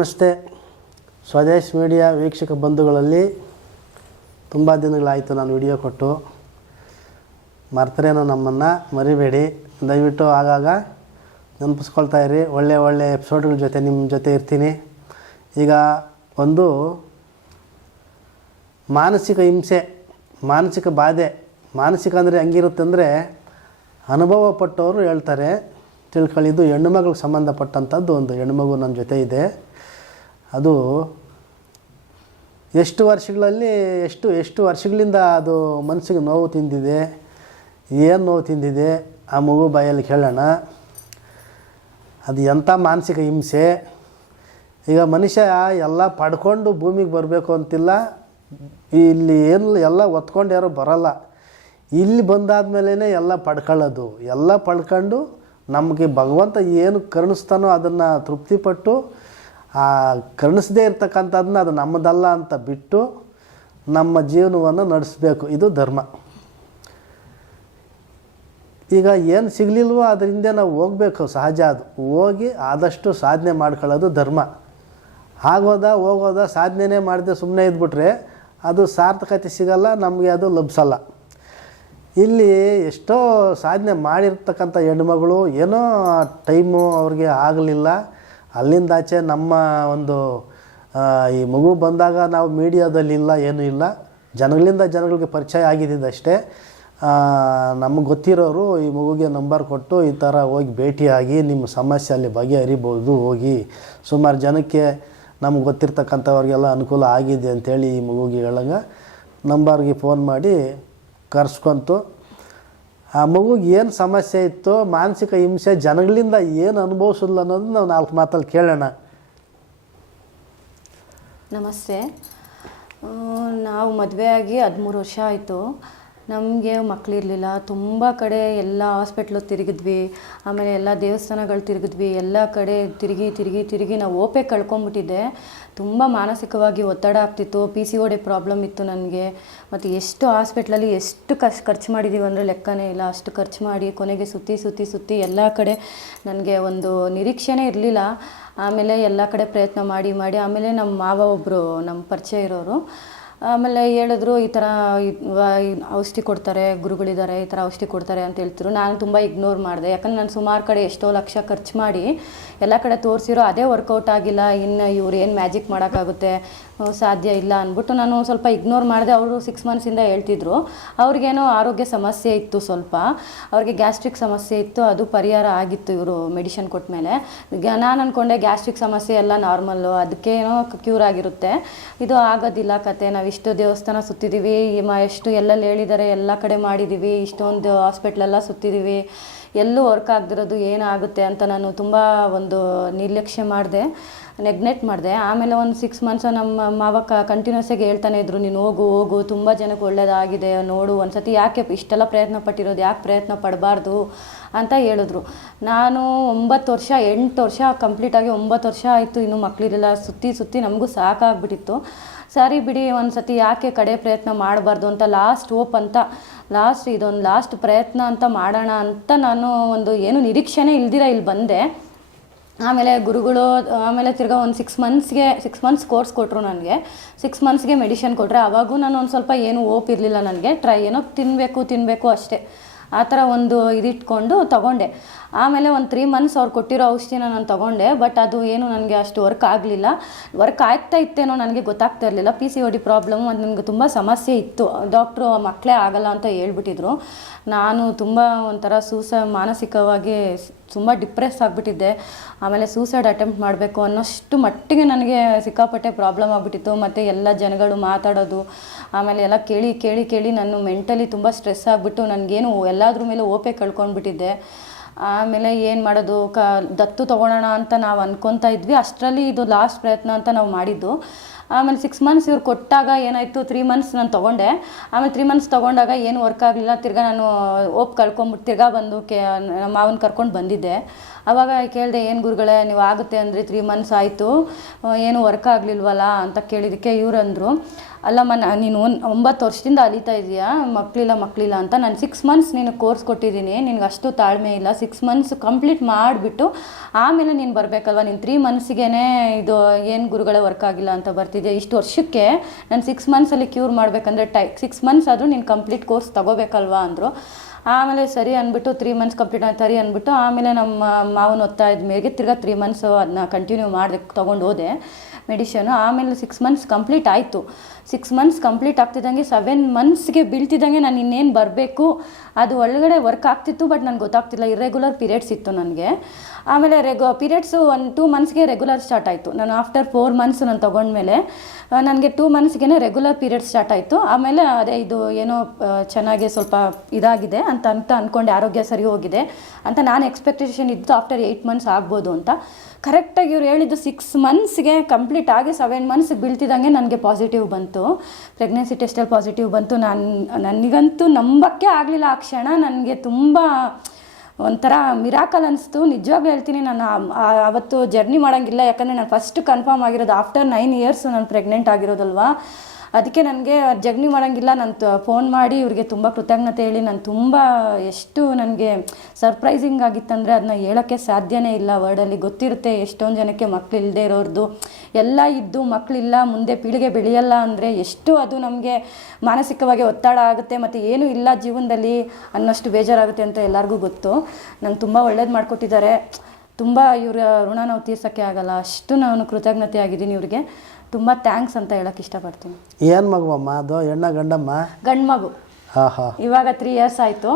ನಮಸ್ತೆ. ಸ್ವದೇಶ್ ಮೀಡಿಯಾ ವೀಕ್ಷಕ ಬಂಧುಗಳಲ್ಲಿ ತುಂಬ ದಿನಗಳಾಯಿತು ನಾನು ವಿಡಿಯೋ ಕೊಟ್ಟು. ಮರ್ತರೇನೋ ನಮ್ಮನ್ನು, ಮರಿಬೇಡಿ. ದಯವಿಟ್ಟು ಆಗಾಗ ನೆನಪಿಸ್ಕೊಳ್ತಾ ಇರಿ. ಒಳ್ಳೆ ಒಳ್ಳೆ ಎಪಿಸೋಡ್ಗಳ ಜೊತೆ ನಿಮ್ಮ ಜೊತೆ ಇರ್ತೀನಿ. ಈಗ ಒಂದು ಮಾನಸಿಕ ಹಿಂಸೆ, ಮಾನಸಿಕ ಬಾಧೆ. ಮಾನಸಿಕ ಅಂದರೆ ಹೆಂಗಿರುತ್ತೆ ಅಂದರೆ ಅನುಭವ ಪಟ್ಟವರು ಹೇಳ್ತಾರೆ ತಿಳ್ಕೊಳ್ಳಿದ್ದು ಹೆಣ್ಣು ಮಗಳಿಗೆ ಸಂಬಂಧಪಟ್ಟಂಥದ್ದು ಒಂದು ಹೆಣ್ಣು ಮಗು ನನ್ನ ಜೊತೆ ಇದೆ. ಅದು ಎಷ್ಟು ವರ್ಷಗಳಲ್ಲಿ ಎಷ್ಟು ಎಷ್ಟು ವರ್ಷಗಳಿಂದ ಅದು ಮನಸ್ಸಿಗೆ ನೋವು ತಿಂದಿದೆ, ಏನು ನೋವು ತಿಂದಿದೆ ಆ ಮಗು ಬಾಯಲ್ಲಿ ಕೇಳೋಣ. ಅದು ಎಂಥ ಮಾನಸಿಕ ಹಿಂಸೆ. ಈಗ ಮನುಷ್ಯ ಎಲ್ಲ ಪಡ್ಕೊಂಡು ಭೂಮಿಗೆ ಬರಬೇಕು ಅಂತಿಲ್ಲ, ಇಲ್ಲಿ ಏನು ಎಲ್ಲ ಒತ್ಕೊಂಡು ಯಾರು ಬರಲ್ಲ. ಇಲ್ಲಿ ಬಂದಾದ್ಮೇಲೆ ಎಲ್ಲ ಪಡ್ಕೊಳ್ಳೋದು. ಎಲ್ಲ ಪಡ್ಕೊಂಡು ನಮಗೆ ಭಗವಂತ ಏನು ಕರುಣಿಸ್ತಾನೋ ಅದನ್ನು ತೃಪ್ತಿಪಟ್ಟು ಆ ಕರುಣಿಸದೇ ಇರ್ತಕ್ಕಂಥದನ್ನ ಅದು ನಮ್ಮದಲ್ಲ ಅಂತ ಬಿಟ್ಟು ನಮ್ಮ ಜೀವನವನ್ನು ನಡೆಸಬೇಕು. ಇದು ಧರ್ಮ. ಈಗ ಏನು ಸಿಗಲಿಲ್ವೋ ಅದರಿಂದ ನಾವು ಹೋಗಬೇಕು ಸಹಜ ಅದು. ಹೋಗಿ ಆದಷ್ಟು ಸಾಧನೆ ಮಾಡ್ಕೊಳ್ಳೋದು ಧರ್ಮ. ಆಗೋದ, ಹೋಗೋದ ಸಾಧನೆನೇ ಮಾಡದೆ ಸುಮ್ಮನೆ ಇದ್ಬಿಟ್ರೆ ಅದು ಸಾರ್ಥಕತೆ ಸಿಗಲ್ಲ, ನಮಗೆ ಅದು ಲಭಿಸಲ್ಲ ಇಲ್ಲಿ ಎಷ್ಟೋ ಸಾಧನೆ ಮಾಡಿರ್ತಕ್ಕಂಥ ಹೆಣ್ಮಗಳು ಏನೋ ಟೈಮು ಅವ್ರಿಗೆ ಆಗಲಿಲ್ಲ. ಅಲ್ಲಿಂದ ಆಚೆ ನಮ್ಮ ಒಂದು ಈ ಮಗು ಬಂದಾಗ ನಾವು ಮೀಡಿಯಾದಲ್ಲಿ ಇಲ್ಲ, ಏನೂ ಇಲ್ಲ. ಜನಗಳಿಂದ ಜನಗಳಿಗೆ ಪರಿಚಯ ಆಗಿದ್ದಷ್ಟೇ ನಮಗೆ ಗೊತ್ತಿರೋರು ಈ ಮಗುಗೆ ನಂಬರ್ ಕೊಟ್ಟು ಈ ಥರ ಹೋಗಿ ಭೇಟಿಯಾಗಿ ನಿಮ್ಮ ಸಮಸ್ಯೆ ಅಲ್ಲಿ ಬಗೆಹರಿಬೋದು, ಹೋಗಿ. ಸುಮಾರು ಜನಕ್ಕೆ ನಮ್ಗೆ ಗೊತ್ತಿರ್ತಕ್ಕಂಥವ್ರಿಗೆಲ್ಲ ಅನುಕೂಲ ಆಗಿದೆ ಅಂತೇಳಿ ಈ ಮಗುಗೆ ಹೇಳಂಗ ನಂಬರ್ಗೆ ಫೋನ್ ಮಾಡಿ ಕರ್ಸ್ಕೊಂತು. ಆ ಮಗುಗೆ ಏನು ಸಮಸ್ಯೆ ಇತ್ತು ಮಾನಸಿಕ ಹಿಂಸೆ ಜನಗಳಿಂದ ಏನು ಅನುಭವಿಸಿಲ್ಲ ಅನ್ನೋದು ನಾವು ನಾಲ್ಕು ಮಾತಲ್ಲಿ ಕೇಳೋಣ. ನಮಸ್ತೆ. ನಾವು ಮದುವೆ ಆಗಿ ಹದಿಮೂರು ವರ್ಷ ಆಯಿತು. ನಮಗೆ ಮಕ್ಕಳಿರಲಿಲ್ಲ ತುಂಬ ಕಡೆ ಎಲ್ಲ ಹಾಸ್ಪಿಟ್ಲು ತಿರುಗಿದ್ವಿ. ಆಮೇಲೆ ಎಲ್ಲ ದೇವಸ್ಥಾನಗಳು ತಿರುಗಿದ್ವಿ. ಎಲ್ಲ ಕಡೆ ತಿರುಗಿ ತಿರುಗಿ ತಿರುಗಿ ನಾವು ಓಪೆ ಕಳ್ಕೊಂಬಿಟ್ಟಿದ್ದೆ. ತುಂಬ ಮಾನಸಿಕವಾಗಿ ಒತ್ತಡ ಆಗ್ತಿತ್ತು. ಪಿ ಸಿ ಡಿ ಪ್ರಾಬ್ಲಮ್ ಇತ್ತು ನನಗೆ. ಮತ್ತು ಎಷ್ಟು ಹಾಸ್ಪಿಟ್ಲಲ್ಲಿ ಎಷ್ಟು ಕಸ್ ಖರ್ಚು ಮಾಡಿದ್ದೀವಿ ಅಂದರೆ ಲೆಕ್ಕನೇ ಇಲ್ಲ. ಅಷ್ಟು ಖರ್ಚು ಮಾಡಿ ಕೊನೆಗೆ ಸುತ್ತಿ ಸುತ್ತಿ ಸುತ್ತಿ ಎಲ್ಲ ಕಡೆ ನನಗೆ ಒಂದು ನಿರೀಕ್ಷೆನೇ ಇರಲಿಲ್ಲ. ಆಮೇಲೆ ಎಲ್ಲ ಕಡೆ ಪ್ರಯತ್ನ ಮಾಡಿ ಮಾಡಿ. ಆಮೇಲೆ ನಮ್ಮ ಮಾವ ಒಬ್ಬರು ನಮ್ಮ ಪರಿಚಯ ಇರೋರು ಆಮೇಲೆ ಹೇಳಿದ್ರು, ಈ ಥರ ಔಷಧಿ ಕೊಡ್ತಾರೆ, ಗುರುಗಳಿದ್ದಾರೆ, ಈ ಥರ ಔಷಧಿ ಕೊಡ್ತಾರೆ ಅಂತ ಹೇಳ್ತಿದ್ರು. ನಾನು ತುಂಬ ಇಗ್ನೋರ್ ಮಾಡಿದೆ. ಯಾಕಂದ್ರೆ ನಾನು ಸುಮಾರು ಕಡೆ ಎಷ್ಟೋ ಲಕ್ಷ ಖರ್ಚು ಮಾಡಿ ಎಲ್ಲ ಕಡೆ ತೋರಿಸಿರೋ ಅದೇ ವರ್ಕೌಟ್ ಆಗಿಲ್ಲ. ಇನ್ನು ಇವ್ರು ಏನು ಮ್ಯಾಜಿಕ್ ಮಾಡೋಕ್ಕಾಗುತ್ತೆ? ಸಾಧ್ಯ ಇಲ್ಲ ಅಂದ್ಬಿಟ್ಟು ನಾನು ಸ್ವಲ್ಪ ಇಗ್ನೋರ್ ಮಾಡಿದೆ. ಅವರು ಸಿಕ್ಸ್ ಮಂತ್ಸಿಂದ ಹೇಳ್ತಿದ್ರು. ಅವ್ರಿಗೇನೋ ಆರೋಗ್ಯ ಸಮಸ್ಯೆ ಇತ್ತು ಸ್ವಲ್ಪ. ಅವ್ರಿಗೆ ಗ್ಯಾಸ್ಟ್ರಿಕ್ ಸಮಸ್ಯೆ ಇತ್ತು. ಅದು ಪರಿಹಾರ ಆಗಿತ್ತು ಇವರು ಮೆಡಿಷನ್ ಕೊಟ್ಟ ಮೇಲೆ. ನಾನು ಅಂದ್ಕೊಂಡೆ ಗ್ಯಾಸ್ಟ್ರಿಕ್ ಸಮಸ್ಯೆ ಎಲ್ಲ ನಾರ್ಮಲ್ಲು ಅದಕ್ಕೇನೋ ಕ್ಯೂರ್ ಆಗಿರುತ್ತೆ. ಇದು ಆಗೋದಿಲ್ಲ ಕತೆ. ನಾವು ಇಷ್ಟು ದೇವಸ್ಥಾನ ಸುತ್ತಿದ್ದೀವಿ ಎಷ್ಟು ಎಲ್ಲೆಲ್ಲಿ ಹೇಳಿದ್ದಾರೆ ಎಲ್ಲ ಕಡೆ ಮಾಡಿದ್ದೀವಿ ಇಷ್ಟೊಂದು ಹಾಸ್ಪಿಟ್ಲೆಲ್ಲ ಸುತ್ತಿದ್ದೀವಿ ಎಲ್ಲೂ ವರ್ಕ್ ಆಗದಿರೋದು ಏನಾಗುತ್ತೆ ಅಂತ ನಾನು ತುಂಬ ಒಂದು ನಿರ್ಲಕ್ಷ್ಯ ಮಾಡಿದೆ ನೆಗ್ನೆಟ್ ಮಾಡಿದೆ. ಆಮೇಲೆ ಒಂದು ಸಿಕ್ಸ್ ಮಂತ್ಸ್ ನಮ್ಮ ಮಾವ ಕಂಟಿನ್ಯೂಸ್ ಆಗಿ ಹೇಳ್ತಾನೆ ಇದ್ರು, ನೀನು ಹೋಗು ಹೋಗು, ತುಂಬ ಜನಕ್ಕೆ ಒಳ್ಳೇದಾಗಿದೆ, ನೋಡು ಒಂದು ಸತಿ ಯಾಕೆ ಇಷ್ಟೆಲ್ಲ ಪ್ರಯತ್ನ ಪಟ್ಟಿರೋದು, ಯಾಕೆ ಪ್ರಯತ್ನ ಪಡಬಾರ್ದು? ಅಂತ ಹೇಳಿದ್ರು. ನಾನು ಒಂಬತ್ತು ವರ್ಷ, ಎಂಟು ವರ್ಷ ಕಂಪ್ಲೀಟಾಗಿ ಒಂಬತ್ತು ವರ್ಷ ಆಯಿತು ಇನ್ನು ಮಕ್ಕಳಿರಲಿಲ್ಲ ಸುತ್ತಿ ಸುತ್ತಿ ನಮಗೂ ಸಾಕಾಗ್ಬಿಟ್ಟಿತ್ತು. ಸರಿ ಬಿಡಿ ಒಂದು ಸತಿ ಯಾಕೆ ಕಡೆ ಪ್ರಯತ್ನ ಮಾಡಬಾರ್ದು ಅಂತ ಲಾಸ್ಟ್ ಹೋಪ್ ಅಂತ ಲಾಸ್ಟ್ ಇದೊಂದು ಲಾಸ್ಟ್ ಪ್ರಯತ್ನ ಅಂತ ಮಾಡೋಣ ಅಂತ ನಾನು ಒಂದು ಏನು ನಿರೀಕ್ಷೆನೇ ಇಲ್ದಿರ ಇಲ್ಲಿ ಬಂದೆ. ಆಮೇಲೆ ಗುರುಗಳು, ಆಮೇಲೆ ತಿರ್ಗಾ ಒಂದು ಸಿಕ್ಸ್ ಮಂತ್ಸ್ಗೆ ಸಿಕ್ಸ್ ಮಂತ್ಸ್ ಕೋರ್ಸ್ ಕೊಟ್ಟರು ನನಗೆ. ಸಿಕ್ಸ್ ಮಂತ್ಸ್ಗೆ ಮೆಡಿಷನ್ ಕೊಟ್ಟರೆ ಆವಾಗೂ ನಾನು ಒಂದು ಸ್ವಲ್ಪ ಏನು ಓಪ್ ಇರಲಿಲ್ಲ ನನಗೆ. ಟ್ರೈ ಏನೋ ತಿನ್ನಬೇಕು ತಿನ್ನಬೇಕು ಅಷ್ಟೇ. ಆ ಥರ ಒಂದು ಇದಿಟ್ಕೊಂಡು ತಗೊಂಡೆ. ಆಮೇಲೆ ಒಂದು ತ್ರೀ ಮಂತ್ಸ್ ಅವ್ರು ಕೊಟ್ಟಿರೋ ಔಷಧಿನ ನಾನು ತಗೊಂಡೆ ಬಟ್ ಅದು ಏನು ನನಗೆ ಅಷ್ಟು ವರ್ಕ್ ಆಗಲಿಲ್ಲ. ವರ್ಕ್ ಆಗ್ತಾ ಇತ್ತೇನೋ ನನಗೆ ಗೊತ್ತಾಗ್ತಾ ಇರಲಿಲ್ಲ. P C O D problem ಅದು ನನಗೆ ತುಂಬ ಸಮಸ್ಯೆ ಇತ್ತು. ಡಾಕ್ಟ್ರು ಮಕ್ಕಳೇ ಆಗಲ್ಲ ಅಂತ ಹೇಳ್ಬಿಟ್ಟಿದ್ರು. ನಾನು ತುಂಬ ಒಂಥರ ಸೂಸ ಮಾನಸಿಕವಾಗಿ ತುಂಬ ಡಿಪ್ರೆಸ್ ಆಗಿಬಿಟ್ಟಿದ್ದೆ. ಆಮೇಲೆ ಸೂಸೈಡ್ ಅಟೆಂಪ್ಟ್ ಮಾಡಬೇಕು ಅನ್ನೋಷ್ಟು ಮಟ್ಟಿಗೆ ನನಗೆ ಸಿಕ್ಕಾಪಟ್ಟೆ ಪ್ರಾಬ್ಲಮ್ ಆಗಿಬಿಟ್ಟಿತ್ತು. ಮತ್ತು ಎಲ್ಲ ಜನಗಳು ಮಾತಾಡೋದು, ಆಮೇಲೆ ಎಲ್ಲ ಕೇಳಿ ಕೇಳಿ ಕೇಳಿ ನಾನು ಮೆಂಟಲಿ ತುಂಬ ಸ್ಟ್ರೆಸ್ ಆಗಿಬಿಟ್ಟು ನನಗೇನು ಎಲ್ಲಾದ್ರ ಮೇಲೆ ಓಪೆ ಕಳ್ಕೊಂಡ್ಬಿಟ್ಟಿದ್ದೆ. ಆಮೇಲೆ ಏನು ಮಾಡೋದು? ಕ, ದತ್ತು ತೊಗೊಳೋಣ ಅಂತ ನಾವು ಅನ್ಕೊತಾ ಇದ್ವಿ. ಅಷ್ಟರಲ್ಲಿ ಇದು ಲಾಸ್ಟ್ ಪ್ರಯತ್ನ ಅಂತ ನಾವು ಮಾಡಿದ್ದು. ಆಮೇಲೆ ಸಿಕ್ಸ್ ಮಂತ್ಸ್ ಇವ್ರು ಕೊಟ್ಟಾಗ ಏನಾಯಿತು? ತ್ರೀ ಮಂತ್ಸ್ ನಾನು ತೊಗೊಂಡೆ. ಆಮೇಲೆ ತ್ರೀ ಮಂತ್ಸ್ ತೊಗೊಂಡಾಗ ಏನು ವರ್ಕ್ ಆಗಲಿಲ್ಲ. ತಿರ್ಗಾ ನಾನು ಓಪ್ ಕಳ್ಕೊಂಬಿಟ್ಟು ತಿರ್ಗಾ ಬಂದು ಕೆ ಮಾವನ ಕರ್ಕೊಂಡು ಬಂದಿದ್ದೆ. ಆವಾಗ ಕೇಳಿದೆ, ಏನು ಗುರುಗಳೇ, ನೀವು ಆಗುತ್ತೆ ಅಂದರೆ ತ್ರೀ ಮಂತ್ಸ್ ಆಯಿತು. ಏನು ವರ್ಕ್ ಆಗಲಿಲ್ವಲ್ಲ? ಅಂತ ಕೇಳಿದ್ದಕ್ಕೆ ಇವ್ರು ಅಲ್ಲಮ್ಮ ನೀನು ಒನ್ ಒಂಬತ್ತು ವರ್ಷದಿಂದ ಅಲಿತಾ ಇದೆಯಾ? ಮಕ್ಕಳಿಲ್ಲ ಮಕ್ಕಳಿಲ್ಲ ಅಂತ ನಾನು ಸಿಕ್ಸ್ ಮಂತ್ಸ್ ನೀನು ಕೋರ್ಸ್ ಕೊಟ್ಟಿದ್ದೀನಿ. ನಿನಗೆ ಅಷ್ಟು ತಾಳ್ಮೆ ಇಲ್ಲ. ಸಿಕ್ಸ್ ಮಂತ್ಸ್ ಕಂಪ್ಲೀಟ್ ಮಾಡಿಬಿಟ್ಟು ಆಮೇಲೆ ನೀನು ಬರಬೇಕಲ್ವ? ನೀನು ತ್ರೀ ಮಂತ್ಸ್ಗೇ ಇದು ಏನು ಗುರುಗಳೇ ವರ್ಕ್ ಆಗಿಲ್ಲ ಅಂತ ಬರ್ತಿದ್ಯಾ? ಇಷ್ಟು ವರ್ಷಕ್ಕೆ ನಾನು ಸಿಕ್ಸ್ ಮಂತ್ಸಲ್ಲಿ ಕ್ಯೂರ್ ಮಾಡಬೇಕಂದ್ರೆ ಟೈ ಸಿಕ್ಸ್ ಮಂತ್ಸ್ ಆದರೂ ನೀನು ಕಂಪ್ಲೀಟ್ ಕೋರ್ಸ್ ತಗೋಬೇಕಲ್ವಾ ಅಂದರು. ಆಮೇಲೆ ಸರಿ ಅಂದ್ಬಿಟ್ಟು ತ್ರೀ ಮಂತ್ಸ್ ಕಂಪ್ಲೀಟ್ ಸರಿ ಅಂದ್ಬಿಟ್ಟು ಆಮೇಲೆ ನಮ್ಮ ಮಾವನ ಒತ್ತಾಯದ ಮೇಲೆ ತಿರ್ಗಾ ತ್ರೀ ಮಂತ್ಸು ಅದನ್ನ ಕಂಟಿನ್ಯೂ ಮಾಡಿದೆ ತೊಗೊಂಡು ಹೋದೆ. ಮೆಡಿಷನು. ಆಮೇಲೆ ಸಿಕ್ಸ್ ಮಂತ್ಸ್ ಕಂಪ್ಲೀಟ್ ಆಯಿತು. ಸಿಕ್ಸ್ ಮಂತ್ಸ್ ಕಂಪ್ಲೀಟ್ ಆಗ್ತಿದ್ದಂಗೆ ಸೆವೆನ್ ಮಂತ್ಸ್ಗೆ ಬೀಳ್ತಿದ್ದಂಗೆ ನಾನು ಇನ್ನೇನು ಬರಬೇಕು? ಅದು ಒಳಗಡೆ ವರ್ಕ್ ಆಗ್ತಿತ್ತು ಬಟ್ ನನಗೆ ಗೊತ್ತಾಗ್ತಿಲ್ಲ. ಇರ್ರೆಗ್ಯುಲರ್ ಪೀರಿಯಡ್ಸ್ ಇತ್ತು ನನಗೆ. ಆಮೇಲೆ ರೆಗು ಪೀರಿಯಡ್ಸು ಒಂದು ಟೂ ಮಂತ್ಸ್ಗೆ ರೆಗ್ಯುಲರ್ ಸ್ಟಾರ್ಟ್ ಆಯಿತು. ನಾನು ಆಫ್ಟರ್ ಫೋರ್ ಮಂತ್ಸ್ ನಾನು ತೊಗೊಂಡ್ಮೇಲೆ ನನಗೆ ಟೂ ಮಂತ್ಸ್ಗೆ ರೆಗ್ಯುಲರ್ ಪೀರಿಯಡ್ ಸ್ಟಾರ್ಟ್ ಆಯಿತು. ಆಮೇಲೆ ಅದೇ ಇದು ಏನೋ ಚೆನ್ನಾಗಿ ಸ್ವಲ್ಪ ಇದಾಗಿದೆ ಅಂತ ಅಂತ ಅಂದ್ಕೊಂಡೆ ಆರೋಗ್ಯ ಸರಿ ಹೋಗಿದೆ ಅಂತ ನಾನು ಎಕ್ಸ್ಪೆಕ್ಟೇಷನ್ ಇತ್ತು ಆಫ್ಟರ್ ಏಯ್ಟ್ ಮಂತ್ಸ್ ಆಗ್ಬೋದು ಅಂತ. ಕರೆಕ್ಟಾಗಿ ಇವ್ರು ಹೇಳಿದ್ದು ಸಿಕ್ಸ್ ಮಂತ್ಸ್ಗೆ ಕಂಪ್ಲೀಟ್ ಆಗಿ ಸೆವೆನ್ ಮಂತ್ಸ್ ಬೀಳ್ತಿದ್ದಂಗೆ ನನಗೆ ಪಾಸಿಟಿವ್ ಬಂತು. ಪ್ರೆಗ್ನೆನ್ಸಿ ಟೆಸ್ಟಲ್ಲಿ ಪಾಸಿಟಿವ್ ಬಂತು. ನಾನು ನನಗಂತೂ ನಂಬಕ್ಕೆ ಆಗಲಿಲ್ಲ ಆ ಕ್ಷಣ. ನನಗೆ ತುಂಬ ಒಂಥರ ಮಿರಾಕಲ್ ಅನಿಸ್ತು. ನಿಜವಾಗ್ಲೂ ಹೇಳ್ತೀನಿ, ನಾನು ಅವತ್ತು ಜರ್ನಿ ಮಾಡೋಂಗಿಲ್ಲ. ಯಾಕಂದರೆ ನಾನು ಫಸ್ಟ್ ಕನ್ಫರ್ಮ್ ಆಗಿರೋದು ಆಫ್ಟರ್ ನೈನ್ ಇಯರ್ಸ್ ನಾನು ಪ್ರೆಗ್ನೆಂಟ್ ಆಗಿರೋದಲ್ವಾ. ಅದಕ್ಕೆ ನನಗೆ ಜಗ್ನಿ ಮಾಡೋಂಗಿಲ್ಲ. ನಾನು ಫೋನ್ ಮಾಡಿ ಇವ್ರಿಗೆ ತುಂಬ ಕೃತಜ್ಞತೆ ಹೇಳಿ ನಾನು ತುಂಬ ಎಷ್ಟು ನನಗೆ ಸರ್ಪ್ರೈಸಿಂಗ್ ಆಗಿತ್ತಂದರೆ ಅದನ್ನ ಹೇಳೋಕ್ಕೆ ಸಾಧ್ಯನೇ ಇಲ್ಲ. ವರ್ಡಲ್ಲಿ ಗೊತ್ತಿರುತ್ತೆ ಎಷ್ಟೊಂದು ಜನಕ್ಕೆ ಮಕ್ಳು ಇಲ್ಲದೆ ಇರೋರ್ದು. ಎಲ್ಲ ಇದ್ದು ಮಕ್ಕಳಿಲ್ಲ ಮುಂದೆ ಪೀಳಿಗೆ ಬೆಳೆಯಲ್ಲ ಅಂದರೆ ಎಷ್ಟು ಅದು ನಮಗೆ ಮಾನಸಿಕವಾಗಿ ಒತ್ತಡ ಆಗುತ್ತೆ ಮತ್ತು ಏನೂ ಇಲ್ಲ ಜೀವನದಲ್ಲಿ ಅನ್ನೋಷ್ಟು ಬೇಜಾರಾಗುತ್ತೆ ಅಂತ ಎಲ್ಲರಿಗೂ ಗೊತ್ತು. ನಂಗೆ ತುಂಬ ಒಳ್ಳೇದು ಮಾಡಿಕೊಟ್ಟಿದ್ದಾರೆ. ತುಂಬ ಇವರ ಋಣ ನಾವು ತೀರ್ಸೋಕ್ಕೆ ಆಗಲ್ಲ. ಅಷ್ಟು ನಾನು ಕೃತಜ್ಞತೆ ಆಗಿದ್ದೀನಿ ಇವ್ರಿಗೆ. ತುಂಬ ಥ್ಯಾಂಕ್ಸ್ ಅಂತ ಹೇಳಕ್ಕೆ ಇಷ್ಟಪಡ್ತೀನಿ. ಏನು ಮಗುವಮ್ಮ ಅದು? ಹೆಣ್ಣ ಗಂಡಮ್ಮ? ಗಂಡು ಮಗು. ಹಾ ಹಾಂ ಇವಾಗ ತ್ರೀ ಇಯರ್ಸ್ ಆಯಿತು.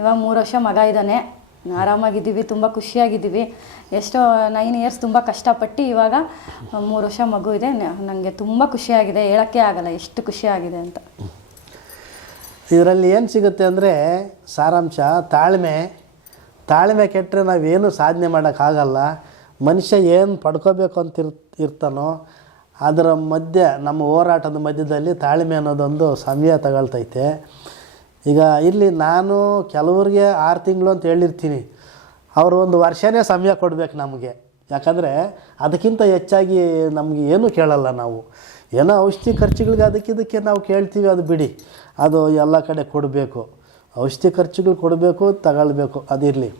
ಇವಾಗ ಮೂರು ವರ್ಷ ಮಗ ಇದ್ದಾನೆ. ಆರಾಮಾಗಿದ್ದೀವಿ ತುಂಬ ಖುಷಿಯಾಗಿದ್ದೀವಿ. ಎಷ್ಟೋ ನೈನ್ ಇಯರ್ಸ್ ತುಂಬ ಕಷ್ಟಪಟ್ಟು ಇವಾಗ ಮೂರು ವರ್ಷ ಮಗು ಇದೆ. ನನಗೆ ತುಂಬ ಖುಷಿಯಾಗಿದೆ. ಹೇಳೋಕ್ಕೆ ಆಗಲ್ಲ ಎಷ್ಟು ಖುಷಿಯಾಗಿದೆ ಅಂತ. ಇದರಲ್ಲಿ ಏನು ಸಿಗುತ್ತೆ ಅಂದರೆ ಸಾರಾಂಶ ತಾಳ್ಮೆ. ತಾಳ್ಮೆ ಕೆಟ್ಟರೆ ನಾವೇನು ಸಾಧನೆ ಮಾಡೋಕ್ಕಾಗಲ್ಲ. ಮನುಷ್ಯ ಏನು ಪಡ್ಕೋಬೇಕು ಅಂತ ಇರ್ ಇರ್ತಾನೋ ಅದರ ಮಧ್ಯೆ, ನಮ್ಮ ಹೋರಾಟದ ಮಧ್ಯದಲ್ಲಿ ತಾಳ್ಮೆ ಅನ್ನೋದೊಂದು ಸಮಯ ತಗೊಳ್ತೈತೆ. ಈಗ ಇಲ್ಲಿ ನಾನು ಕೆಲವ್ರಿಗೆ ಆರು ತಿಂಗಳು ಅಂತ ಹೇಳಿರ್ತೀನಿ. ಅವರು ಒಂದು ವರ್ಷನೇ ಸಮಯ ಕೊಡಬೇಕು ನಮಗೆ. ಯಾಕಂದರೆ ಅದಕ್ಕಿಂತ ಹೆಚ್ಚಾಗಿ ನಮಗೆ ಏನೂ ಕೇಳಲ್ಲ ನಾವು. ಏನೋ ಔಷಧಿ ಖರ್ಚುಗಳಿಗೆ ಅದಕ್ಕಿದಕ್ಕೆ ನಾವು ಕೇಳ್ತೀವಿ, ಅದು ಬಿಡಿ. ಅದು ಎಲ್ಲ ಕಡೆ ಕೊಡಬೇಕು. ಔಷಧಿ ಖರ್ಚುಗಳು ಕೊಡಬೇಕು, ತಗೊಳ್ಬೇಕು, ಅದಿರಲಿ.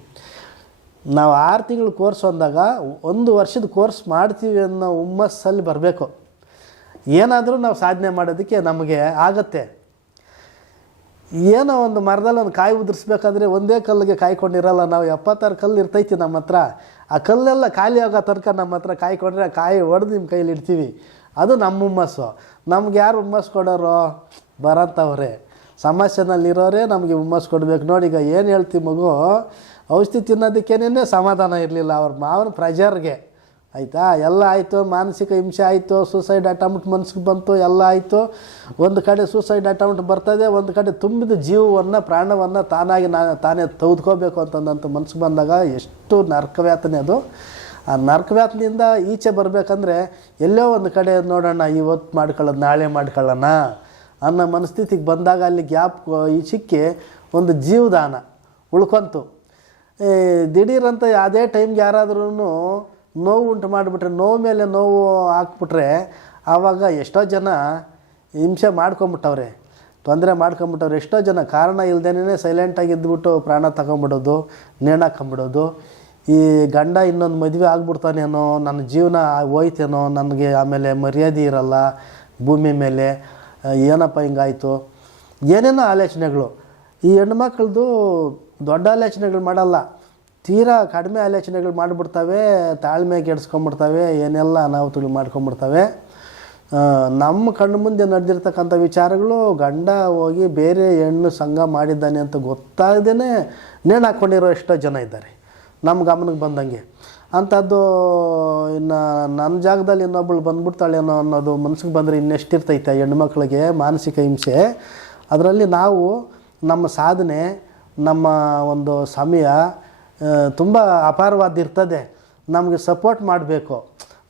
ನಾವು ಆರು ತಿಂಗಳು ಕೋರ್ಸ್ ಅಂದಾಗ ಒಂದು ವರ್ಷದ ಕೋರ್ಸ್ ಮಾಡ್ತೀವಿ ಅನ್ನೋ ಹುಮ್ಮಸ್ಸಲ್ಲಿ ಬರಬೇಕು. ಏನಾದರೂ ನಾವು ಸಾಧನೆ ಮಾಡೋದಕ್ಕೆ ನಮಗೆ ಆಗತ್ತೆ. ಏನೋ ಒಂದು ಮರದಲ್ಲಿ ಒಂದು ಕಾಯಿ ಉದುರಿಸ್ಬೇಕಾದ್ರೆ ಒಂದೇ ಕಲ್ಲಿಗೆ ಕಾಯ್ಕೊಂಡಿರಲ್ಲ ನಾವು ಎಪ್ಪತ್ತಾರು ಕಲ್ಲು ಇರ್ತೈತಿ ನಮ್ಮ ಹತ್ರ. ಆ ಕಲ್ಲೆಲ್ಲ ಖಾಲಿ ಆಗೋ ತನಕ ನಮ್ಮ ಹತ್ರ ಕಾಯ್ಕೊಂಡ್ರೆ ಕಾಯಿ ಹೊಡೆದು ನಿಮ್ಮ ಕೈಲಿ ಇಡ್ತೀವಿ. ಅದು ನಮ್ಮ ಹುಮ್ಮಸ್ಸು. ನಮ್ಗೆ ಯಾರು ಹುಮ್ಮಸ್ ಕೊಡೋರು? ಬರೋಂಥವ್ರೆ ಸಮಸ್ಯೆನಲ್ಲಿರೋರೇ ನಮಗೆ ಹುಮ್ಮಸ್ ಕೊಡಬೇಕು. ನೋಡಿ ಈಗ ಏನು ಹೇಳ್ತೀವಿ ಮಗು? ಔಷಧಿ ತಿನ್ನೋದಕ್ಕೇನೇ ಸಮಾಧಾನ ಇರಲಿಲ್ಲ. ಅವ್ರ ಮಾವನ ಪ್ರೆಜರ್ಗೆ. ಆಯಿತಾ? ಎಲ್ಲ ಆಯಿತು, ಮಾನಸಿಕ ಹಿಂಸೆ ಆಯಿತು ಸೂಸೈಡ್ ಅಟೆಂಪ್ಟ್ ಮನ್ಸಿಗೆ ಬಂತು, ಎಲ್ಲ ಆಯಿತು. ಒಂದು ಕಡೆ ಸೂಸೈಡ್ ಅಟೆಂಪ್ಟ್ ಬರ್ತದೆ ಒಂದು ಕಡೆ ತುಂಬಿದ ಜೀವವನ್ನು, ಪ್ರಾಣವನ್ನು ತಾನಾಗಿ ನಾನು ತಾನೇ ತೆಗೆದುಕೋಬೇಕು ಅಂತಂದಂತ ಮನ್ಸಿಗೆ ಬಂದಾಗ ಎಷ್ಟು ನರ್ಕವ್ಯಾತನೆ ಅದು. ಆ ನರ್ಕವ್ಯಾತನೆಯಿಂದ ಈಚೆ ಬರಬೇಕಂದ್ರೆ ಎಲ್ಲೋ ಒಂದು ಕಡೆ ನೋಡೋಣ ಇವತ್ತು ಮಾಡ್ಕೊಳ್ಳೋದು, ನಾಳೆ ಮಾಡ್ಕೊಳ್ಳೋಣ ಅನ್ನೋ ಮನಸ್ಥಿತಿಗೆ ಬಂದಾಗ ಅಲ್ಲಿ ಗ್ಯಾಪ್, ಈ ಸಿಕ್ಕಿ ಒಂದು ಜೀವದಾನ ಉಳ್ಕೊಂತು. ದಿಢೀರಂತ ಅದೇ ಟೈಮ್ಗೆ ಯಾರಾದ್ರೂ ನೋವು ಉಂಟು ಮಾಡಿಬಿಟ್ರೆ, ನೋವು ಮೇಲೆ ನೋವು ಹಾಕ್ಬಿಟ್ರೆ, ಆವಾಗ ಎಷ್ಟೋ ಜನ ಹಿಂಸೆ ಮಾಡ್ಕೊಂಬಿಟ್ಟವ್ರೆ. ತೊಂದರೆ ಮಾಡ್ಕೊಂಬಿಟ್ಟವ್ರೆ. ಎಷ್ಟೋ ಜನ ಕಾರಣ ಇಲ್ಲದೇನೆ ಸೈಲೆಂಟಾಗಿ ಇದ್ಬಿಟ್ಟು ಪ್ರಾಣ ತಗೊಂಬಿಡೋದು ನೇಣಾಕೊಂಬಿಡೋದು ಈ ಗಂಡ ಇನ್ನೊಂದು ಮದುವೆ ಆಗ್ಬಿಡ್ತಾನೇನೋ ನನ್ನ ಜೀವನ ಹೋಯ್ತೇನೋ ನನಗೆ ಆಮೇಲೆ ಮರ್ಯಾದೆ ಇರಲ್ಲ ಭೂಮಿ ಮೇಲೆ. ಏನಪ್ಪ ಹಿಂಗಾಯಿತು? ಏನೇನೋ ಆಲೋಚನೆಗಳು. ಈ ಹೆಣ್ಮಕ್ಳದು ದೊಡ್ಡ ಆಲೋಚನೆಗಳು ಮಾಡಲ್ಲ. ತೀರಾ ಕಡಿಮೆ ಆಲೋಚನೆಗಳು ಮಾಡಿಬಿಡ್ತವೆ, ತಾಳ್ಮೆ ಕೆಡಿಸ್ಕೊಂಬಿಡ್ತವೆ ಏನೆಲ್ಲ ಅನಾಹುತಗಳು ಮಾಡ್ಕೊಂಬಿಡ್ತವೆ ನಮ್ಮ ಕಣ್ಣು ಮುಂದೆ ನಡೆದಿರ್ತಕ್ಕಂಥ ವಿಚಾರಗಳು ಗಂಡ ಹೋಗಿ ಬೇರೆ ಹೆಣ್ಣು ಸಂಘ ಮಾಡಿದ್ದಾನೆ ಅಂತ ಗೊತ್ತಾಗದೇ ನೇಣು ಹಾಕ್ಕೊಂಡಿರೋ ಎಷ್ಟೋ ಜನ ಇದ್ದಾರೆ. ನಮ್ಮ ಗಮನಕ್ಕೆ ಬಂದಂಗೆ. ಅಂಥದ್ದು ಇನ್ನು ನನ್ನ ಜಾಗದಲ್ಲಿ ಇನ್ನೊಬ್ಬಳು ಬಂದ್ಬಿಡ್ತಾಳೇನೋ ಅನ್ನೋದು ಮನ್ಸಿಗೆ ಬಂದರೆ ಇನ್ನೆಷ್ಟಿರ್ತೈತೆ ಹೆಣ್ಮಕ್ಳಿಗೆ ಮಾನಸಿಕ ಹಿಂಸೆ. ಅದರಲ್ಲಿ ನಾವು ನಮ್ಮ ಸಾಧನೆ ನಮ್ಮ ಒಂದು ಸಮಯ ತುಂಬ ಅಪಾರವಾದಿರ್ತದೆ ನಮಗೆ ಸಪೋರ್ಟ್ ಮಾಡಬೇಕು.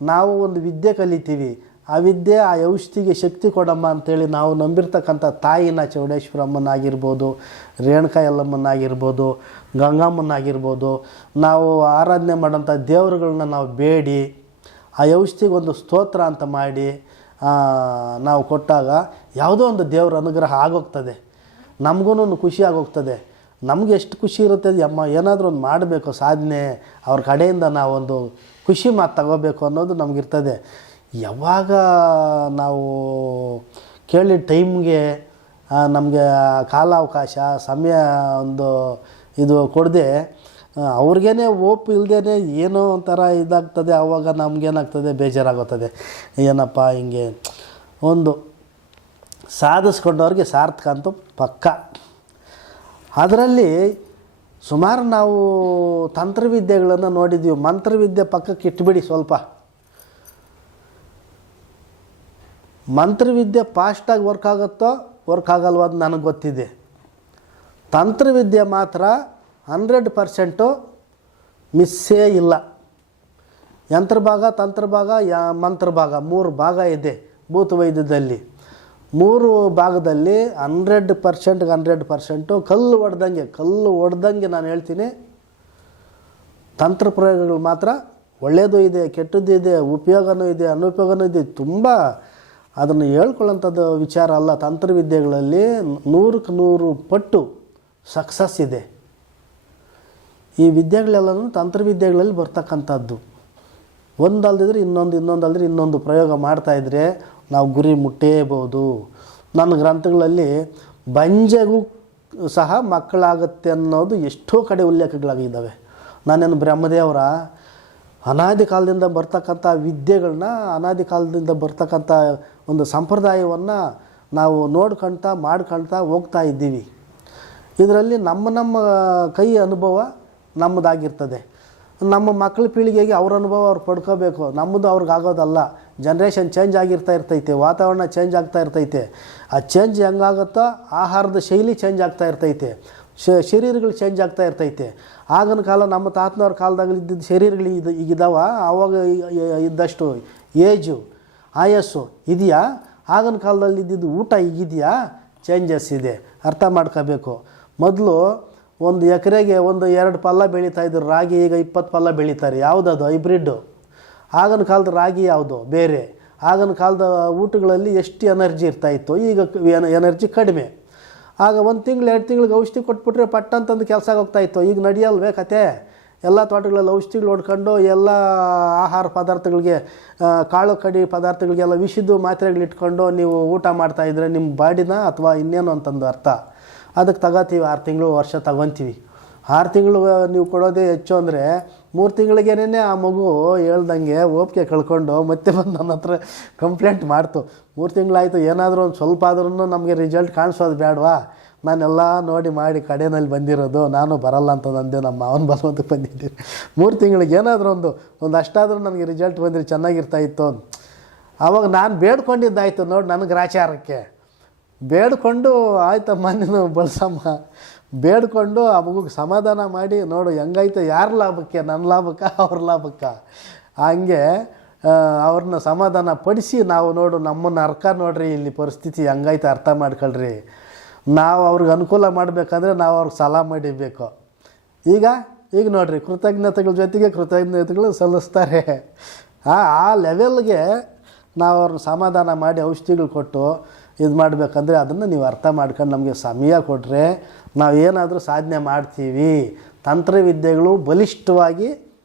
ನಾವು ಒಂದು ವಿದ್ಯೆ ಕಲಿತೀವಿ. ಆ ವಿದ್ಯೆ, ಆ ಔಷಧಿಗೆ ಶಕ್ತಿ ಕೊಡಮ್ಮ ಅಂತೇಳಿ ನಾವು ನಂಬಿರ್ತಕ್ಕಂಥ ತಾಯಿನ ಚೌಡೇಶ್ವರಮ್ಮನಾಗಿರ್ಬೋದು, ರೇಣುಕಾ ಯಲ್ಲಮ್ಮನಾಗಿರ್ಬೋದು, ಗಂಗಮ್ಮನಾಗಿರ್ಬೋದು, ನಾವು ಆರಾಧನೆ ಮಾಡೋಂಥ ದೇವರುಗಳನ್ನ ನಾವು ಬೇಡಿ, ಆ ಔಷಧಿಗೆ ಒಂದು ಸ್ತೋತ್ರ ಅಂತ ಮಾಡಿ ನಾವು ಕೊಟ್ಟಾಗ ಯಾವುದೋ ಒಂದು ದೇವರ ಅನುಗ್ರಹ ಆಗೋಗ್ತದೆ. ನಮಗೂ ಖುಷಿ ಆಗೋಗ್ತದೆ. ನಮ್ಗೆ ಎಷ್ಟು ಖುಷಿ ಇರುತ್ತೆ ಅಮ್ಮ ಏನಾದರೂ ಒಂದು ಮಾಡಬೇಕು, ಸಾಧನೆ. ಅವ್ರ ಕಡೆಯಿಂದ ನಾವೊಂದು ಖುಷಿ ಮಾತು ತಗೋಬೇಕು ಅನ್ನೋದು ನಮಗಿರ್ತದೆ. ಯಾವಾಗ ನಾವು ಕೇಳಿದ ಟೈಮ್ಗೆ ನಮಗೆ ಕಾಲಾವಕಾಶ, ಸಮಯ ಒಂದು ಇದು ಕೊಡದೆ ಅವ್ರಿಗೇನೆ ಓಪ್ ಇಲ್ಲದೇ ಏನೋ ಒಂಥರ ಇದಾಗ್ತದೆ. ಆವಾಗ ನಮಗೇನಾಗ್ತದೆ? ಬೇಜಾರಾಗುತ್ತದೆ ಏನಪ್ಪ ಹಿಂಗೆ? ಒಂದು ಸಾಧಿಸ್ಕೊಂಡವ್ರಿಗೆ ಸಾರ್ಥಕ ಅಂತೂ ಪಕ್ಕ. ಅದರಲ್ಲಿ ಸುಮಾರು ನಾವು ತಂತ್ರವಿದ್ಯೆಗಳನ್ನು ನೋಡಿದ್ದೀವಿ ಮಂತ್ರವಿದ್ಯೆ ಪಕ್ಕಕ್ಕೆ ಇಟ್ಬಿಡಿ ಸ್ವಲ್ಪ. ಮಂತ್ರವಿದ್ಯೆ ಫಾಸ್ಟಾಗಿ ವರ್ಕ್ ಆಗುತ್ತೋ ವರ್ಕ್ ಆಗಲ್ವೋ ಅದು ನನಗೆ ಗೊತ್ತಿದೆ. ತಂತ್ರವಿದ್ಯೆ ಮಾತ್ರ ಹಂಡ್ರೆಡ್ ಪರ್ಸೆಂಟು ಮಿಸ್ಸೇ ಇಲ್ಲ. ಯಂತ್ರಭಾಗ, ತಂತ್ರಭಾಗ, ಯಾ, ಮಂತ್ರಭಾಗ ಮೂರು ಭಾಗ ಇದೆ ಭೂತ ವೈದ್ಯದಲ್ಲಿ ಮೂರು ಭಾಗದಲ್ಲಿ ಹಂಡ್ರೆಡ್ ಪರ್ಸೆಂಟ್ಗೆ ಹಂಡ್ರೆಡ್ ಪರ್ಸೆಂಟು ಕಲ್ಲು ಹೊಡೆದಂಗೆ ಕಲ್ಲು ಹೊಡೆದಂಗೆ ನಾನು ಹೇಳ್ತೀನಿ. ತಂತ್ರ ಪ್ರಯೋಗಗಳು ಮಾತ್ರ ಒಳ್ಳೆಯದು ಇದೆ, ಕೆಟ್ಟದ್ದು ಇದೆ, ಉಪಯೋಗನೂ ಇದೆ, ಅನುಪಯೋಗನೂ ಇದೆ, ತುಂಬ ಅದನ್ನು ಹೇಳ್ಕೊಳ್ಳೋಂಥದ್ದು ವಿಚಾರ ಅಲ್ಲ. ತಂತ್ರವಿದ್ಯೆಗಳಲ್ಲಿ ನೂರಕ್ಕೆ ನೂರು ಪಟ್ಟು ಸಕ್ಸಸ್ ಇದೆ. ಈ ವಿದ್ಯೆಗಳೆಲ್ಲನೂ ತಂತ್ರವಿದ್ಯೆಗಳಲ್ಲಿ ಬರ್ತಕ್ಕಂಥದ್ದು. ಒಂದಲ್ದಿದ್ರೆ ಇನ್ನೊಂದು ಇನ್ನೊಂದಲ್ದ್ರೆ ಇನ್ನೊಂದು ಪ್ರಯೋಗ ಮಾಡ್ತಾಯಿದ್ರೆ ನಾವು ಗುರಿ ಮುಟ್ಟೇಬೋದು ನನ್ನ ಗ್ರಂಥಗಳಲ್ಲಿ ಬಂಜೆಗೂ ಸಹ ಮಕ್ಕಳಾಗತ್ತೆ ಅನ್ನೋದು ಎಷ್ಟೋ ಕಡೆ ಉಲ್ಲೇಖಗಳಾಗಿದ್ದಾವೆ. ನಾನೇನು ಬ್ರಹ್ಮದೇವರ ಅನಾದಿ ಕಾಲದಿಂದ ಬರ್ತಕ್ಕಂಥ ವಿದ್ಯೆಗಳನ್ನ ಅನಾದಿ ಕಾಲದಿಂದ ಬರ್ತಕ್ಕಂಥ ಒಂದು ಸಂಪ್ರದಾಯವನ್ನು ನಾವು ನೋಡ್ಕೊಳ್ತಾ ಮಾಡ್ಕೊಳ್ತಾ ಹೋಗ್ತಾ ಇದ್ದೀವಿ. ಇದರಲ್ಲಿ ನಮ್ಮ ನಮ್ಮ ಕೈ ಅನುಭವ ನಮ್ಮದಾಗಿರ್ತದೆ. ನಮ್ಮ ಮಕ್ಕಳ ಪೀಳಿಗೆಗೆ ಅವ್ರ ಅನುಭವ ಅವ್ರು ಪಡ್ಕೋಬೇಕು. ನಮ್ಮದು ಅವ್ರಿಗೆ ಆಗೋದಲ್ಲ ಜನ್ರೇಷನ್ ಚೇಂಜ್ ಆಗಿರ್ತಾ ಇರ್ತೈತೆ, ವಾತಾವರಣ ಚೇಂಜ್ ಆಗ್ತಾ ಇರ್ತೈತೆ. ಆ ಚೇಂಜ್ ಹೆಂಗಾಗುತ್ತೋ, ಆಹಾರದ ಶೈಲಿ ಚೇಂಜ್ ಆಗ್ತಾ ಇರ್ತೈತೆ. ಶ, ಶರೀರಗಳು ಚೇಂಜ್ ಆಗ್ತಾ ಇರ್ತೈತೆ. ಆಗಿನ ಕಾಲ ನಮ್ಮ ತಾತನವ್ರ ಕಾಲದಾಗಲಿ ಇದ್ದಿದ್ದ ಶರೀರಗಳು ಇದು, ಈಗಿದಾವ, ಆವಾಗ ಇದ್ದಷ್ಟು ಏಜು, ಆಯಸ್ಸು ಇದೆಯಾ? ಆಗಿನ ಕಾಲದಲ್ಲಿ ಇದ್ದಿದ್ದು ಊಟ ಈಗಿದೆಯಾ? ಚೇಂಜಸ್ ಇದೆ. ಅರ್ಥ ಮಾಡ್ಕೋಬೇಕು. ಮೊದಲು ಒಂದು ಎಕರೆಗೆ ಒಂದು ಎರಡು ಪಲ್ಲ ಬೆಳೀತಾ ಇದ್ರು. ರಾಗಿ ಈಗ ಇಪ್ಪತ್ತು ಪಲ್ಲ ಬೆಳೀತಾರೆ. ಯಾವುದದು? ಹೈಬ್ರಿಡ್ಡು. ಆಗಿನ ಕಾಲದ ರಾಗಿ ಯಾವುದು? ಬೇರೆ. ಆಗಿನ ಕಾಲದ ಊಟಗಳಲ್ಲಿ ಎಷ್ಟು ಎನರ್ಜಿ ಇರ್ತಾಯಿತ್ತು ಈಗ ಎನರ್ಜಿ ಕಡಿಮೆ. ಆಗ ಒಂದು ತಿಂಗಳು, ಎರಡು ತಿಂಗಳಿಗೆ ಔಷಧಿ ಕೊಟ್ಬಿಟ್ರೆ ಪಟ್ಟ ಅಂತಂದು ಕೆಲಸ ಆಗೋಗ್ತಾಯಿತ್ತು ಈಗ ನಡೆಯಲ್ವೇ ಕತೆ? ಎಲ್ಲ ತೋಟಗಳಲ್ಲಿ ಔಷಧಿಗಳು ಹೊಡ್ಕೊಂಡು ಎಲ್ಲ ಆಹಾರ ಪದಾರ್ಥಗಳಿಗೆ ಕಾಳು ಕಡಿ ಪದಾರ್ಥಗಳಿಗೆಲ್ಲ ವಿಷದ್ದು ಮಾತ್ರೆಗಳು ಇಟ್ಕೊಂಡು ನೀವು ಊಟ ಮಾಡ್ತಾಯಿದ್ರೆ ನಿಮ್ಮ ಬಾಡಿನ ಅಥವಾ ಇನ್ನೇನು ಅಂತಂದು ಅರ್ಥ. ಅದಕ್ಕೆ ತಗೋತೀವಿ, ಆರು ತಿಂಗಳು ವರ್ಷ ತಗೊತೀವಿ. ಆರು ತಿಂಗಳು ನೀವು ಕೊಡೋದೇ ಹೆಚ್ಚು ಅಂದರೆ ಮೂರು ತಿಂಗಳಿಗೇನೆ ಆ ಮಗು ಹೇಳ್ದಂಗೆ ಓಪಿಕೆ ಕಳ್ಕೊಂಡು ಮತ್ತೆ ಬಂದು ನನ್ನ ಹತ್ರ ಕಂಪ್ಲೇಂಟ್ ಮಾಡ್ತು. ಮೂರು ತಿಂಗಳಾಯಿತು, ಏನಾದರೂ ಒಂದು ಸ್ವಲ್ಪ ಆದ್ರೂ ನಮಗೆ ರಿಸಲ್ಟ್ ಕಾಣಿಸೋದು ಬೇಡವಾ ನಾನೆಲ್ಲ ನೋಡಿ ಮಾಡಿ ಕಡೆಯಲ್ಲಿ ಬಂದಿರೋದು, ನಾನು ಬರಲ್ಲ ಅಂತ ನಂದೆ ನಮ್ಮ ಮಾವನ ಬಲವಂತಕ್ಕೆ ಬಂದಿದ್ದೀನಿ ಮೂರು ತಿಂಗಳಿಗೆ ಏನಾದರೂ ಒಂದು ಒಂದು ಅಷ್ಟಾದರೂ ನನಗೆ ರಿಸಲ್ಟ್ ಬಂದರೆ ಚೆನ್ನಾಗಿರ್ತಾ ಇತ್ತು ಆವಾಗ ನಾನು ಬೇಡ್ಕೊಂಡಿದ್ದಾಯಿತು ನೋಡಿ ನನಗೆ ರಾಚಾರಕ್ಕೆ ಬೇಡ್ಕೊಂಡು, ಆಯ್ತಮ್ಮ, ನೀನು ಬಳಸಮ್ಮ. ಬೇಡ್ಕೊಂಡು ಆ ಮಗುಗೆ ಸಮಾಧಾನ ಮಾಡಿ, ನೋಡು, ಹೆಂಗೈತೆ, ಯಾರ ಲಾಭಕ್ಕೆ ನನ್ನ ಲಾಭಕ್ಕ, ಅವ್ರ ಲಾಭಕ್ಕ? ಹಂಗೆ ಅವ್ರನ್ನ ಸಮಾಧಾನ ಪಡಿಸಿ ನಾವು, ನೋಡು, ನಮ್ಮನ್ನು ಅರ್ಕ ನೋಡ್ರಿ, ಇಲ್ಲಿ ಪರಿಸ್ಥಿತಿ ಹೆಂಗೈತೆ ಅರ್ಥ ಮಾಡ್ಕೊಳ್ರಿ. ನಾವು ಅವ್ರಿಗೆ ಅನುಕೂಲ ಮಾಡಬೇಕಂದ್ರೆ ನಾವು ಅವ್ರಿಗೆ ಸಾಲ ಮಾಡಿಬೇಕು ಈಗ ಈಗ ನೋಡ್ರಿ, ಕೃತಜ್ಞತೆಗಳ ಜೊತೆಗೆ ಕೃತಜ್ಞತೆಗಳು ಸಲ್ಲಿಸ್ತಾರೆ. ಆ ಲೆವೆಲ್ಗೆ ನಾವು ಅವ್ರನ್ನ ಸಮಾಧಾನ ಮಾಡಿ ಔಷಧಿಗಳು ಕೊಟ್ಟು ಇದು ಮಾಡಬೇಕಂದ್ರೆ ಅದನ್ನು ನೀವು ಅರ್ಥ ಮಾಡ್ಕೊಂಡು ನಮಗೆ ಸಮಯ ಕೊಟ್ಟರೆ ನಾವು ಏನಾದರೂ ಸಾಧನೆ ಮಾಡ್ತೀವಿ. ತಂತ್ರವಿದ್ಯೆಗಳು ಬಲಿಷ್ಠವಾಗಿ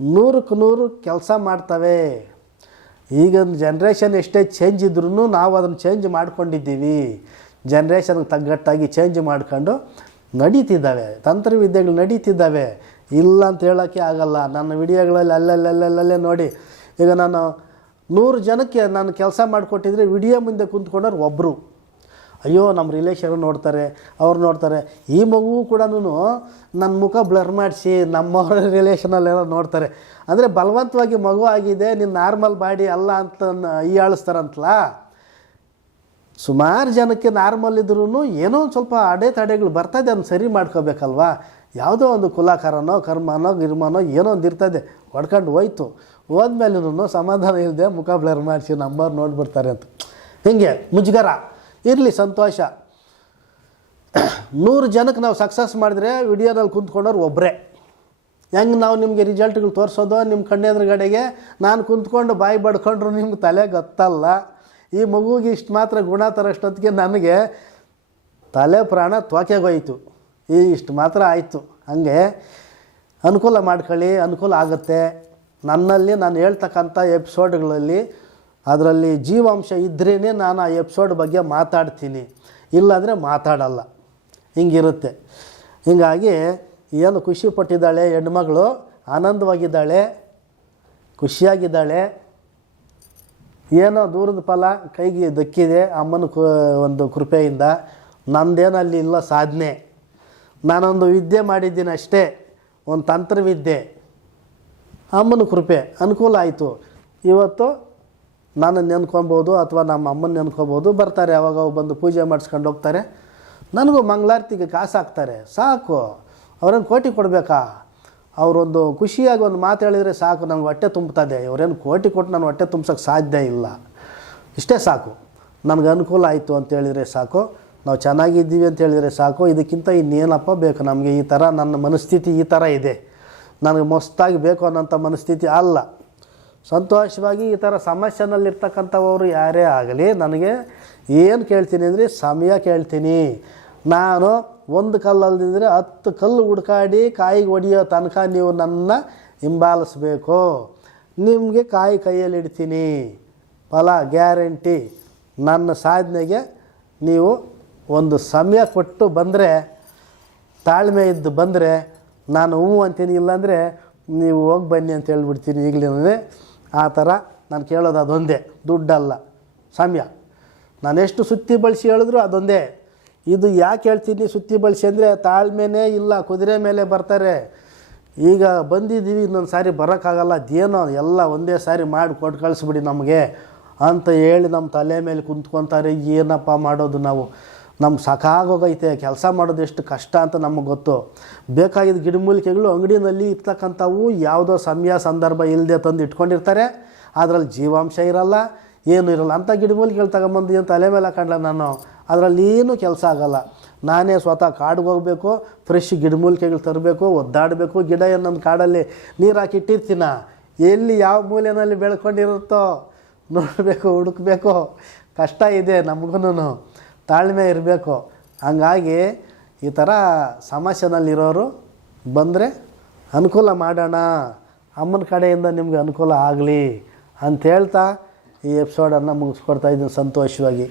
ನೂರಕ್ಕೆ ನೂರು ಕೆಲಸ ಮಾಡ್ತವೆ. ಈಗಿನ ಜನ್ರೇಷನ್ ಎಷ್ಟೇ ಚೇಂಜ್ ಇದ್ರೂ ನಾವು ಅದನ್ನು ಚೇಂಜ್ ಮಾಡ್ಕೊಂಡಿದ್ದೀವಿ. ಜನ್ರೇಷನ್ಗೆ ತಗ್ಗಟ್ಟಾಗಿ ಚೇಂಜ್ ಮಾಡ್ಕೊಂಡು ನಡೀತಿದ್ದಾವೆ. ತಂತ್ರವಿದ್ಯೆಗಳು ನಡೀತಿದ್ದಾವೆ. ಇಲ್ಲ ಅಂತ ಹೇಳೋಕ್ಕೆ ಆಗಲ್ಲ. ನನ್ನ ವಿಡಿಯೋಗಳಲ್ಲಿ ಅಲ್ಲಲ್ಲಲ್ಲಲ್ಲೇ ನೋಡಿ. ಈಗ ನಾನು ನೂರು ಜನಕ್ಕೆ ನಾನು ಕೆಲಸ ಮಾಡಿಕೊಟ್ಟಿದ್ರೆ ವಿಡಿಯೋ ಮುಂದೆ ಕುಂತ್ಕೊಂಡವ್ರು ಒಬ್ಬರು ಅಯ್ಯೋ ನಮ್ಮ ರಿಲೇಷನ್ ನೋಡ್ತಾರೆ, ಅವ್ರು ನೋಡ್ತಾರೆ. ಈ ಮಗು ಕೂಡ ನನ್ನ ಮುಖ ಬ್ಲರ್ ಮಾಡಿಸಿ ನಮ್ಮವ್ರ ರಿಲೇಷನಲ್ಲೆಲ್ಲ ನೋಡ್ತಾರೆ. ಅಂದರೆ ಬಲವಂತವಾಗಿ ಮಗು ಆಗಿದೆ ನಿನ್ನ ನಾರ್ಮಲ್ ಬಾಡಿ ಅಲ್ಲ ಅಂತ ಹೀಯಾಳಿಸ್ತಾರಂತಲ್ಲ ಸುಮಾರು ಜನಕ್ಕೆ ನಾರ್ಮಲ್ ಇದ್ರೂ ಏನೋ ಒಂದು ಸ್ವಲ್ಪ ಅಡೆತಡೆಗಳು ಬರ್ತದೆ ಅದನ್ನು ಸರಿ ಮಾಡ್ಕೋಬೇಕಲ್ವಾ? ಯಾವುದೋ ಒಂದು ಕುಲಾಕಾರನೋ ಕರ್ಮನೋ ಗಿರ್ಮನೋ ಏನೋ ಒಂದು ಇರ್ತದೆ. ಹೊಡ್ಕೊಂಡು ಹೋಯ್ತು. ಹೋದ್ಮೇಲೂ ಸಮಾಧಾನ ಇಲ್ಲದೆ ಮುಖ ಬ್ಲರ್ ಮಾಡಿಸಿ ನಂಬರ್ ನೋಡ್ಬಿಡ್ತಾರೆ ಅಂತ. ಹಿಂಗೆ, ಮುಜುಗರ, ಇರಲಿ ಸಂತೋಷ. ನೂರು ಜನಕ್ಕೆ ನಾವು ಸಕ್ಸಸ್ ಮಾಡಿದ್ರೆ ವಿಡಿಯೋದಲ್ಲಿ ಕುಂತ್ಕೊಂಡವ್ರು ಒಬ್ಬರೇ ಹೆಂಗೆ ನಾವು ನಿಮಗೆ ರಿಸಲ್ಟ್ಗಳು ತೋರಿಸೋದು ನಿಮ್ಮ ಕಣ್ಣೆದುರುಗಡೆಗೆ ನಾನು ಕುಂತ್ಕೊಂಡು ಬಾಯಿ ಬಡ್ಕೊಂಡ್ರು ನಿಮ್ಗೆ ತಲೆ ಗೊತ್ತಲ್ಲ. ಈ ಮಗುಗೆ ಇಷ್ಟು ಮಾತ್ರ ಗುಣ ತರೋಷ್ಟೊತ್ತಿಗೆ ನನಗೆ ತಲೆ ಪ್ರಾಣ ತ್ವಾಕೆಗೋಯ್ತು ಈ ಇಷ್ಟು ಮಾತ್ರ ಆಯಿತು. ಹಾಗೆ ಅನುಕೂಲ ಮಾಡ್ಕೊಳ್ಳಿ, ಅನುಕೂಲ ಆಗುತ್ತೆ. ನನ್ನಲ್ಲಿ ನಾನು ಹೇಳ್ತಕ್ಕಂಥ ಎಪಿಸೋಡ್ಗಳಲ್ಲಿ ಅದರಲ್ಲಿ ಜೀವಾಂಶ ಇದ್ರೇ ನಾನು ಆ ಎಪಿಸೋಡ್ ಬಗ್ಗೆ ಮಾತಾಡ್ತೀನಿ. ಇಲ್ಲಾಂದರೆ ಮಾತಾಡಲ್ಲ. ಹಿಂಗಿರುತ್ತೆ. ಹೀಗಾಗಿ ಏನು ಖುಷಿ ಪಟ್ಟಿದ್ದಾಳೆ ಹೆಣ್ಮಗಳು, ಆನಂದವಾಗಿದ್ದಾಳೆ, ಖುಷಿಯಾಗಿದ್ದಾಳೆ, ಏನೋ ದೂರದ ಫಲ ಕೈಗೆ ದಕ್ಕಿದೆ ಅಮ್ಮನ ಒಂದು ಕೃಪೆಯಿಂದ. ನಂದೇನಲ್ಲಿ ಇಲ್ಲ ಸಾಧನೆ. ನಾನೊಂದು ವಿದ್ಯೆ ಮಾಡಿದ್ದೀನಿ ಅಷ್ಟೇ, ಒಂದು ತಂತ್ರವಿದ್ಯೆ. ಅಮ್ಮನ ಕೃಪೆ, ಅನುಕೂಲ ಆಯಿತು. ಇವತ್ತು ನಾನು ನೆನ್ಕೊಬೋದು ಅಥವಾ ನಮ್ಮ ಅಮ್ಮನ ನೆನ್ಕೊಬೋದು, ಬರ್ತಾರೆ ಯಾವಾಗ ಬಂದು ಪೂಜೆ ಮಾಡಿಸ್ಕೊಂಡು ಹೋಗ್ತಾರೆ. ನನಗೂ ಮಂಗಳಾರತಿಗೆ ಕಾಸು ಹಾಕ್ತಾರೆ. ಸಾಕು, ಅವ್ರೇನು ಕೋಟಿ ಕೊಡಬೇಕಾ? ಅವರೊಂದು ಖುಷಿಯಾಗಿ ಒಂದು ಮಾತು ಹೇಳಿದರೆ ಸಾಕು ನನಗೆ ಹೊಟ್ಟೆ ತುಂಬುತ್ತದೆ ಇವರೇನು ಕೋಟಿ ಕೊಟ್ಟು ನಾನು ಹೊಟ್ಟೆ ತುಂಬ್ಸೋಕ್ಕೆ ಸಾಧ್ಯ ಇಲ್ಲ. ಇಷ್ಟೇ ಸಾಕು. ನನಗೆ ಅನುಕೂಲ ಆಯಿತು ಅಂತ ಹೇಳಿದರೆ ಸಾಕು. ನಾವು ಚೆನ್ನಾಗಿದ್ದೀವಿ ಅಂತ ಹೇಳಿದರೆ ಸಾಕು, ಇದಕ್ಕಿಂತ ಇನ್ನೇನಪ್ಪ ಬೇಕು? ನಮಗೆ ಈ ಥರ ನನ್ನ ಮನಸ್ಥಿತಿ ಈ ಥರ ಇದೆ. ನನಗೆ ಮಸ್ತಾಗಿ ಬೇಕು ಅನ್ನೋಂಥ ಮನಸ್ಥಿತಿ ಅಲ್ಲ. ಸಂತೋಷವಾಗಿ ಈ ಥರ ಸಮಸ್ಯೆನಲ್ಲಿರ್ತಕ್ಕಂಥವರು ಯಾರೇ ಆಗಲಿ, ನನಗೆ ಏನು ಕೇಳ್ತೀನಿ ಅಂದರೆ ಸಮಯ ಕೇಳ್ತೀನಿ. ನಾನು ಒಂದು ಕಲ್ಲಲ್ದಿದ್ರೆ ಹತ್ತು ಕಲ್ಲು ಹುಡ್ಕಾಡಿ ಕಾಯಿಗೆ ಹೊಡಿಯೋ ತನಕ ನೀವು ನನ್ನ ಹಿಂಬಾಲಿಸ್ಬೇಕು. ನಿಮಗೆ ಕಾಯಿ ಕೈಯಲ್ಲಿ ಇಡ್ತೀನಿ. ಫಲ, ಗ್ಯಾರಂಟಿ. ನನ್ನ ಸಾಧನೆಗೆ ನೀವು ಒಂದು ಸಮಯ ಕೊಟ್ಟು ಬಂದರೆ, ತಾಳ್ಮೆ ಇದ್ದು ಬಂದರೆ, ನಾನು ಹ್ಞೂ ಅಂತೀನಿ, ಇಲ್ಲಾಂದರೆ ನೀವು ಹೋಗಿ ಬನ್ನಿ ಅಂತ ಹೇಳ್ಬಿಡ್ತೀನಿ ಈಗಲೇ ಆ ಥರ ನಾನು ಕೇಳೋದು ಅದೊಂದೇ, ದುಡ್ಡಲ್ಲ, ಸಮಯ. ನಾನೆಷ್ಟು ಸುತ್ತಿ ಬಳಸಿ ಹೇಳಿದ್ರು ಅದೊಂದೇ. ಇದು ಯಾಕೆ ಹೇಳ್ತೀನಿ ಸುತ್ತಿ ಬಳಸಿ ಅಂದರೆ, ತಾಳ್ಮೆನೇ ಇಲ್ಲ, ಕುದುರೆ ಮೇಲೆ ಬರ್ತಾರೆ. ಈಗ ಬಂದಿದ್ದೀವಿ, ಇನ್ನೊಂದು ಸಾರಿ ಬರೋಕ್ಕಾಗಲ್ಲ, ಅದೇನೋ ಎಲ್ಲ ಒಂದೇ ಸಾರಿ ಮಾಡಿ ಕೊಟ್ಟು ಕಳಿಸ್ಬಿಡಿ ನಮಗೆ ಅಂತ ಹೇಳಿ ನಮ್ಮ ತಲೆ ಮೇಲೆ ಕುಂತ್ಕೊತಾರೆ, ಏನಪ್ಪ ಮಾಡೋದು ನಾವು. ನಮ್ಗೆ ಸಾಕಾಗೋಗೈತೆ, ಕೆಲಸ ಮಾಡೋದು ಎಷ್ಟು ಕಷ್ಟ ಅಂತ ನಮಗೆ ಗೊತ್ತು. ಬೇಕಾಗಿದ್ದ ಗಿಡಮೂಲಿಕೆಗಳು ಅಂಗಡಿನಲ್ಲಿ ಇರ್ತಕ್ಕಂಥವು ಯಾವುದೋ ಸಮಯ, ಸಂದರ್ಭ ಇಲ್ಲದೆ ತಂದು ಇಟ್ಕೊಂಡಿರ್ತಾರೆ. ಅದರಲ್ಲಿ ಜೀವಾಂಶ ಇರಲ್ಲ, ಏನೂ ಇರಲ್ಲ. ಅಂಥ ಗಿಡಮೂಲಿಕೆಗಳು ತಗೊಂಬಂದು ಏನು ತಲೆ ಮೇಲೆ ಹಾಕೊಂಡ್ಲ ನಾನು? ಅದರಲ್ಲಿ ಏನೂ ಕೆಲಸ ಆಗಲ್ಲ. ನಾನೇ ಸ್ವತಃ ಕಾಡಿಗೆ ಹೋಗಬೇಕು ಫ್ರೆಶ್ ಗಿಡಮೂಲಿಕೆಗಳು ತರಬೇಕು, ಒದ್ದಾಡಬೇಕು. ಗಿಡ ಏನೊಂದು ಕಾಡಲ್ಲಿ ನೀರು ಹಾಕಿಟ್ಟಿರ್ತೀನ ಎಲ್ಲಿ ಯಾವ ಮೂಲೆಯಲ್ಲಿ ಬೆಳ್ಕೊಂಡಿರುತ್ತೋ? ನೋಡಬೇಕು, ಹುಡುಕ್ಬೇಕು. ಕಷ್ಟ ಇದೆ ನಮಗೂ ತಾಳ್ಮೆ ಇರಬೇಕು. ಹಂಗಾಗಿ ಈ ಥರ ಸಮಸ್ಯೆನಲ್ಲಿರೋರು ಬಂದರೆ ಅನುಕೂಲ ಮಾಡೋಣ. ಅಮ್ಮನ ಕಡೆಯಿಂದ ನಿಮಗೆ ಅನುಕೂಲ ಆಗಲಿ ಅಂತ ಹೇಳ್ತಾ ಈ ಎಪಿಸೋಡನ್ನು ಮುಗಿಸ್ಕೊಡ್ತಾ ಇದ್ದೀನಿ ಸಂತೋಷವಾಗಿ.